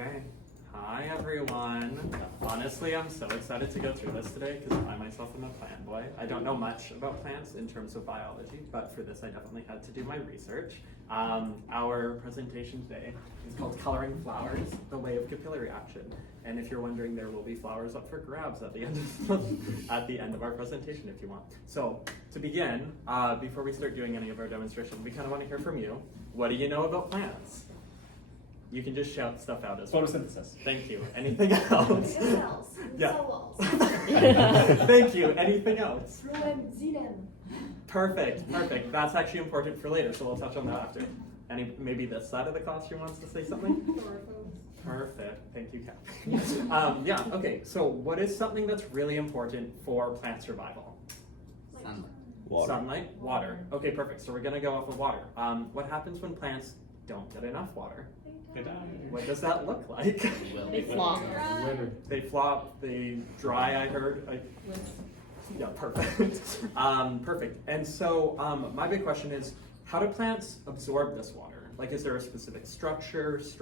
Okay. Hi, everyone. Honestly, I'm so excited to go through this today because I myself am a plant boy. I don't know much about plants in terms of biology, but for this I definitely had to do my research. Our presentation today is called Coloring Flowers, the Way of Capillary Action. And if you're wondering, there will be flowers up for grabs at the end of our presentation if you want. So to begin, before we start doing any of our demonstration, we kind of want to hear from you. What do you know about plants? You can just shout stuff out as well. Photosynthesis. Thank you. Anything else? Cells. Yeah. Cell walls. Thank you. Anything else? Phloem, xenem. Perfect. That's actually important for later, so we'll touch on that after. Maybe this side of the costume wants to say something? Perfect. Thank you, Kathy. Yeah, okay. So what is something that's really important for plant survival? Sunlight. Water. Sunlight, water. Okay, perfect. So we're going to go off of water. What happens when plants don't get enough water? They die. What does that look like? They flop. They flop, they dry, I heard. Yeah, perfect. Perfect. And so my big question is, how do plants absorb this water? Like, is there a specific structures?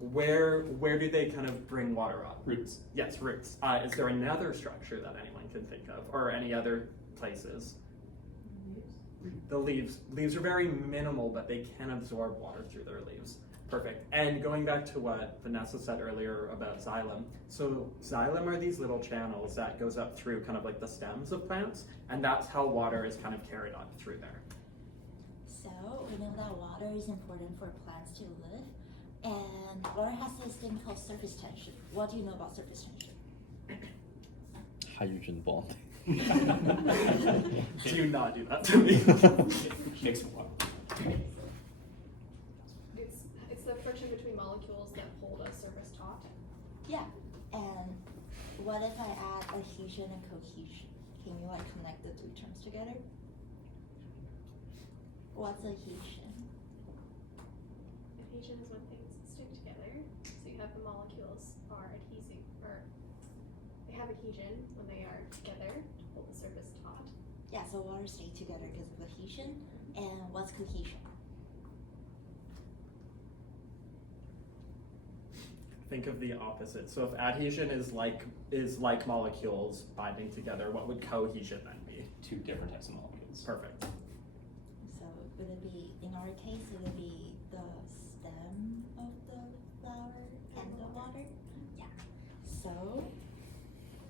Where do they kind of bring water up? Roots. Yes, roots. Is there another structure that anyone can think of, or any other places? The leaves. Leaves are very minimal, but they can absorb water through their leaves. Perfect. And going back to what Vanessa said earlier about xylem. So xylem are these little channels that goes up through kind of like the stems of plants, and that's how water is kind of carried on through there. So we know that water is important for plants to live, and water has this thing called surface tension. What do you know about surface tension? Hydrogen bond. Do not do that to me. Mixed water. It's the friction between molecules that hold a surface taut. Yeah. And what if I add adhesion and cohesion? Can you like connect the two terms together? What's adhesion? Adhesion is when things stick together. So you have the molecules are adhesive, or they have adhesion when they are together to hold the surface taut. Yeah, so water stays together because of adhesion. And what's cohesion? Think of the opposite. So if adhesion is like molecules binding together, what would cohesion then be? Two different types of molecules. Perfect. So would it be, in our case, would it be the stem of the flower and the water? Yeah. So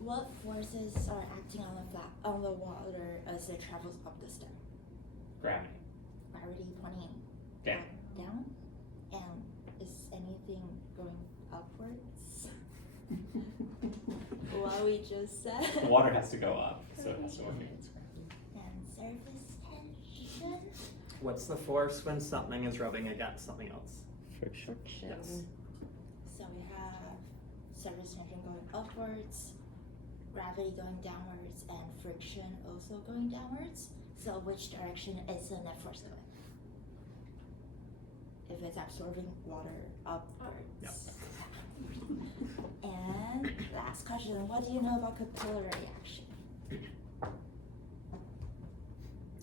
what forces are acting on the water as it travels up the stem? Gravity. Gravity pointing Down. And is anything going upwards? What we just said. The water has to go up, so it has to work against gravity. And surface tension. What's the force when something is rubbing against something else? Friction. Yes. So we have surface tension going upwards, gravity going downwards, and friction also going downwards. So which direction is the net force going? If it's absorbing water upwards. Yep. And last question, what do you know about capillary action?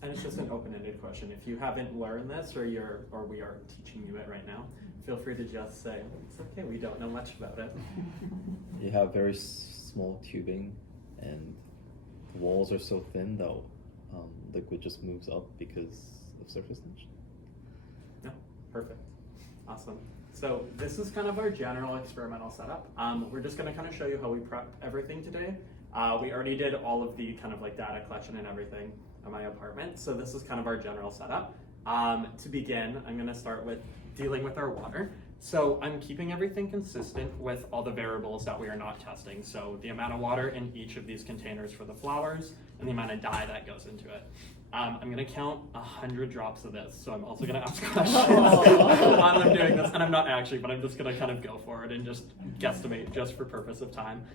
And it's just an open-ended question. If you haven't learned this, or we are teaching you it right now, feel free to just say, it's okay, we don't know much about it. You have very small tubing, and the walls are so thin that liquid just moves up because of surface tension. Yeah, perfect. Awesome. So this is kind of our general experimental setup. We're just going to kind of show you how we prep everything today. We already did all of the kind of like data collection and everything at my apartment. So this is kind of our general setup. To begin, I'm going to start with dealing with our water. So I'm keeping everything consistent with all the variables that we are not testing. So the amount of water in each of these containers for the flowers and the amount of dye that goes into it. I'm going to count 100 drops of this. So I'm also going to ask questions while I'm doing this. And I'm not actually, but I'm just going to kind of go for it and just guesstimate just for purpose of time.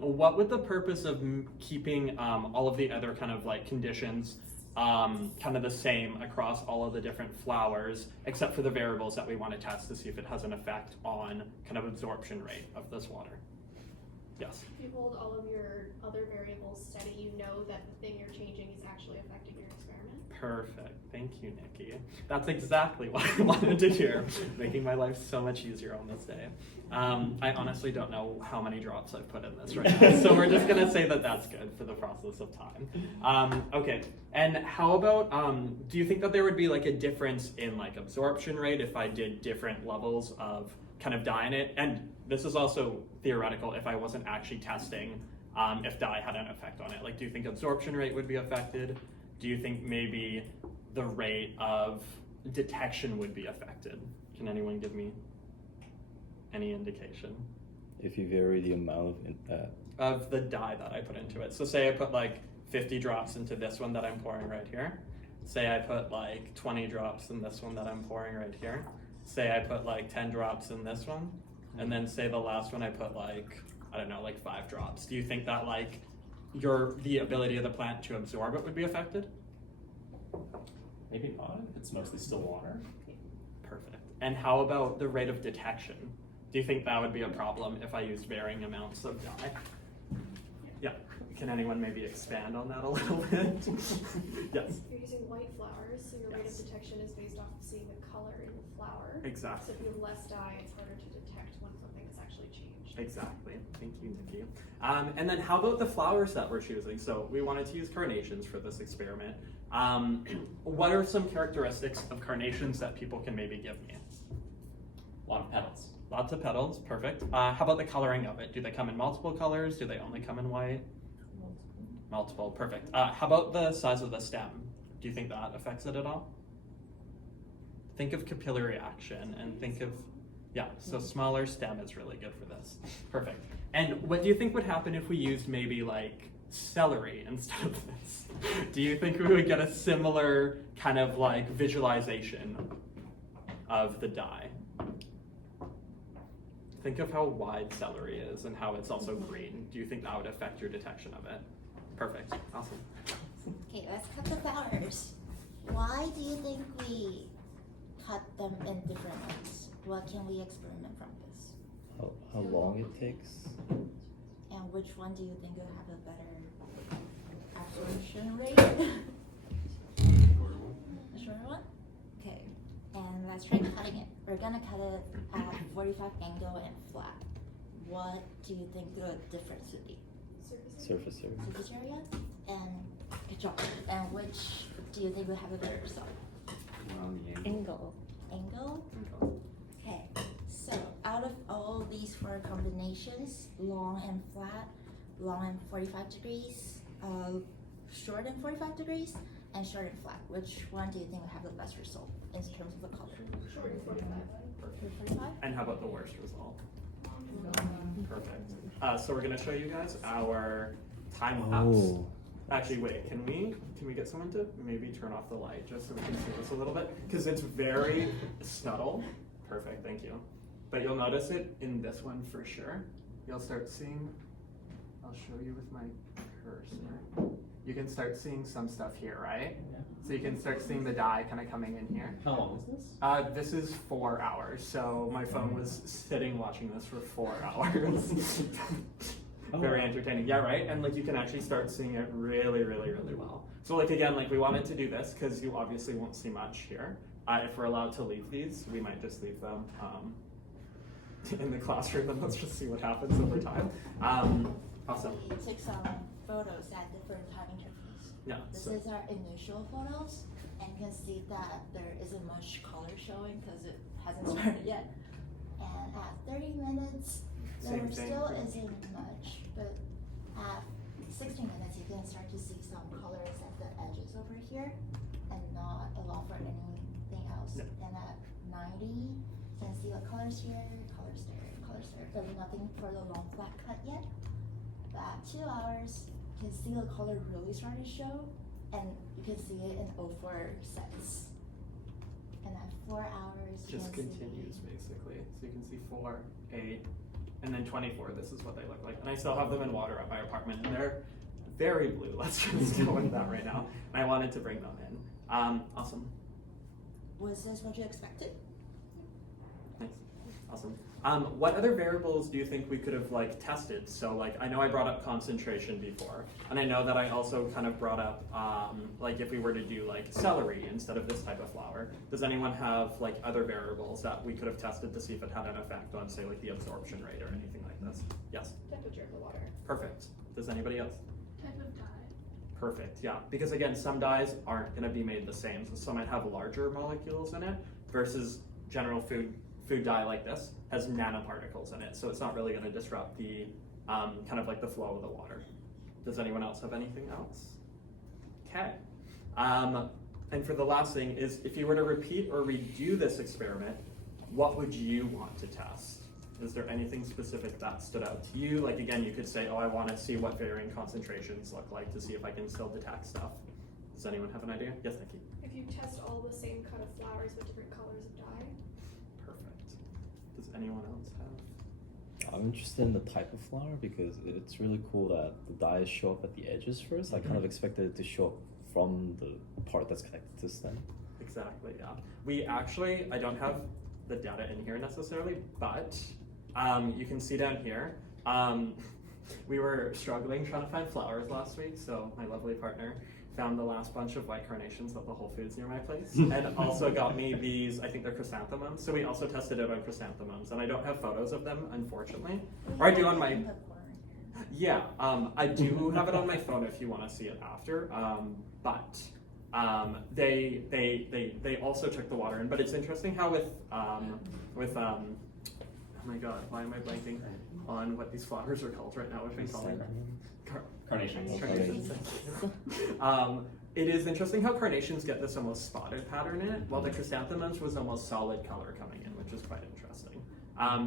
What would the purpose of keeping all of the other kind of like conditions kind of the same across all of the different flowers, except for the variables that we want to test to see if it has an effect on kind of absorption rate of this water? Yes. If you hold all of your other variables steady, you know that the thing you're changing is actually affecting your experiment. Perfect. Thank you, Nikki. That's exactly what I wanted to hear, making my life so much easier on this day. I honestly don't know how many drops I've put in this right now, so we're just gonna say that that's good for the process of time. Okay, and how about, do you think that there would be like a difference in like absorption rate if I did different levels of kind of dye in it? And this is also theoretical if I wasn't actually testing if dye had an effect on it. Like, do you think absorption rate would be affected? Do you think maybe the rate of detection would be affected? Can anyone give me any indication? If you vary the amount Of the dye that I put into it. So say I put like 50 drops into this one that I'm pouring right here. Say I put like 20 drops in this one that I'm pouring right here. Say I put like 10 drops in this one. And then say the last one I put like, I don't know, like 5 drops. Do you think that like the ability of the plant to absorb it would be affected? Maybe not, if it's mostly still water. Perfect. And how about the rate of detection? Do you think that would be a problem if I used varying amounts of dye? Yeah. Can anyone maybe expand on that a little bit? Yes. You're using white flowers, so your rate of Yes. detection is based off of seeing the color in the flower. Exactly. So if you have less dye, it's harder to detect when something has actually changed. Exactly. Thank you, Nikki. And then how about the flowers that we're choosing? So we wanted to use carnations for this experiment. What are some characteristics of carnations that people can maybe give me? A lot of petals. Lots of petals, perfect. How about the coloring of it? Do they come in multiple colors? Do they only come in white? Multiple, perfect. How about the size of the stem? Do you think that affects it at all? Think of capillary action and think of, yeah, so smaller stem is really good for this. Perfect. And what do you think would happen if we used maybe like celery instead of this? Do you think we would get a similar kind of like visualization of the dye? Think of how wide celery is and how it's also green. Do you think that would affect your detection of it? Perfect, awesome. Okay, let's cut the flowers. Why do you think we cut them in different ways? What can we experiment from this? how long it takes. And which one do you think will have a better absorption rate? A shorter one? Okay, and let's try cutting it. We're gonna cut it at 45 angle and flat. What do you think the difference would be? Surface area. Surface area? And good job. And which do you think will have a better result? On the Angle. Angle? Okay, so out of all these 4 combinations, long and flat, long and 45 degrees, short and 45 degrees, and short and flat, which one do you think will have the best result in terms of the color? Short and 45. 45? And how about the worst result? Perfect. So we're gonna show you guys our time lapse. Oh, Actually, wait, can we get someone to maybe turn off the light just so we can see this a little bit? Because it's very subtle. Perfect, thank you. But you'll notice it in this one for sure. You'll start seeing, I'll show you with my cursor. You can start seeing some stuff here, right? Yeah. So you can start seeing the dye kind of coming in here. How long is this? This is 4 hours, so my phone was sitting watching this for 4 hours. Oh, Very wow. entertaining, yeah, right? And like you can actually start seeing it really, really, really well. So like again, like we wanted to do this because you obviously won't see much here. If we're allowed to leave these, we might just leave them in the classroom and let's just see what happens over time. Awesome. We took some photos at different time intervals. Yeah. This So, is our initial photos, and you can see that there isn't much color showing because it hasn't started yet. And at 30 minutes, there Same thing. still isn't much, but at 60 minutes, you can start to see some colors at the edges over here, and not a lot for anything else. Yeah. And at 90, you can see the colors here, colors there, but nothing for the long flat cut yet. But at 2 hours, you can see the color really starting to show, and you can see it in 04 sets. And at 4 hours, you just can continues see basically. So you can see 4, 8, and then 24. This is what they look like. And I still have them in water at my apartment, and they're very blue. Let's just go with that right now. And I wanted to bring them in. Awesome. Was this what you expected? Nice. Awesome. What other variables do you think we could have like tested? So like I know I brought up concentration before, and I know that I also kind of brought up like if we were to do like celery instead of this type of flour. Does anyone have like other variables that we could have tested to see if it had an effect on say like the absorption rate or anything like this? Yes. Temperature of the water. Perfect. Does anybody else? Type of dye. Perfect, yeah. Because again, some dyes aren't going to be made the same. So some might have larger molecules in it versus general food dye like this has nanoparticles in it. So it's not really going to disrupt the kind of like the flow of the water. Does anyone else have anything else? Okay. And for the last thing is if you were to repeat or redo this experiment, what would you want to test? Is there anything specific that stood out to you? Like again, you could say, oh, I want to see what varying concentrations look like to see if I can still detect stuff. Does anyone have an idea? Yes, Nikki. If you test all the same cut of flowers with different colors of dye. Perfect. Does anyone else have? I'm interested in the type of flower because it's really cool that the dyes show up at the edges first. I kind of expected it to show up from the part that's connected to stem. Exactly, yeah. We actually, I don't have the data in here necessarily, but you can see down here, we were struggling trying to find flowers last week, so my lovely partner found the last bunch of white carnations at the Whole Foods near my place, and also got me these, I think they're chrysanthemums, so we also tested it on chrysanthemums, and I don't have photos of them, unfortunately. Or I do on my, yeah, I do have it on my phone if you want to see it after, but they also took the water in, but it's interesting how with oh my god, why am I blanking on what these flowers are called right now? What should we call them? Carnations. Carnations. It is interesting how carnations get this almost spotted pattern in it, while the chrysanthemums was almost solid color coming in, which is quite interesting.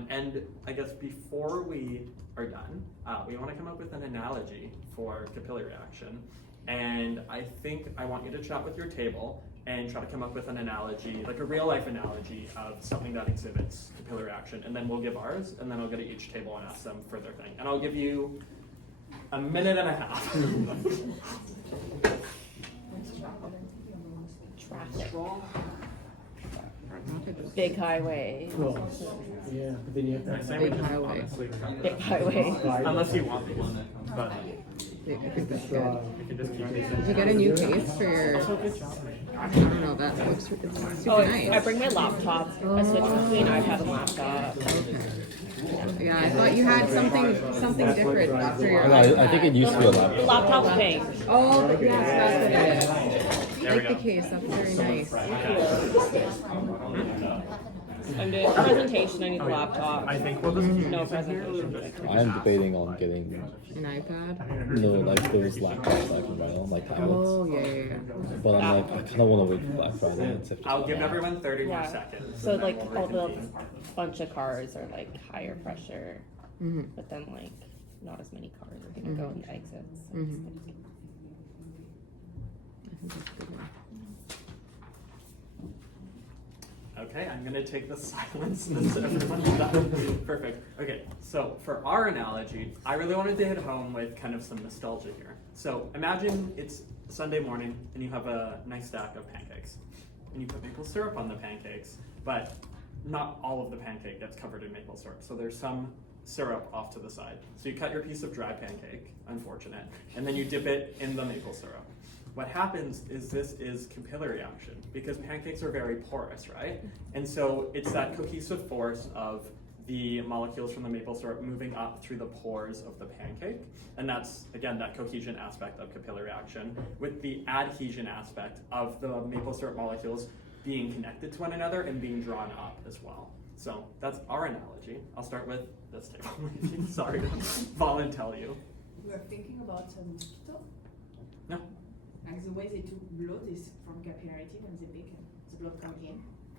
And I guess before we are done, we want to come up with an analogy for capillary action. And I think I want you to chat with your table and try to come up with an analogy, like a real life analogy of something that exhibits capillary action. And then we'll give ours, and then I'll go to each table and ask them for their thing. And I'll give you a minute and a half. Traffic. Big highway. Yeah, but then you have to have Big highway. Big highway. Unless you want these, but the straw. you can just keep these. Did you get a new case for your? I don't know. That looks it's super Oh, nice. I bring my laptop. I switch between iPad and laptop. Yeah, I thought you had something different for your. I think it used to be a The laptop. laptop's pink. Oh, yes, that's what it is. I like the case. That's very nice. I'm doing a presentation. I need a laptop. I think we'll just keep No these in here. presentation. I am debating on getting An iPad. like those laptops I can write on, like tablets. Oh yeah. But I'm like, I kind of want to wait for Black Friday and just I'll give buy it. everyone 30 more Yeah. seconds. So and then like we'll all the reconvene. bunch of cars are like higher pressure, Mm-hmm. but then like not as many cars are gonna go in the exits. So Mhm. it's I think that's a good one. Okay, I'm gonna take the silence as everyone's done. Perfect. Okay, so for our analogy, I really wanted to hit home with kind of some nostalgia here. So imagine it's Sunday morning and you have a nice stack of pancakes. And you put maple syrup on the pancakes, but not all of the pancake gets covered in maple syrup. So there's some syrup off to the side. So you cut your piece of dry pancake, unfortunate, and then you dip it in the maple syrup. What happens is this is capillary action because pancakes are very porous, right? And so it's that cohesive force of the molecules from the maple syrup moving up through the pores of the pancake. And that's, again, that cohesion aspect of capillary action with the adhesion aspect of the maple syrup molecules being connected to one another and being drawn up as well. So that's our analogy. I'll start with this table. Sorry to volunteer you. We are thinking about mosquito. No. And the way they do blood is from capillarity when they bake the blood coming in.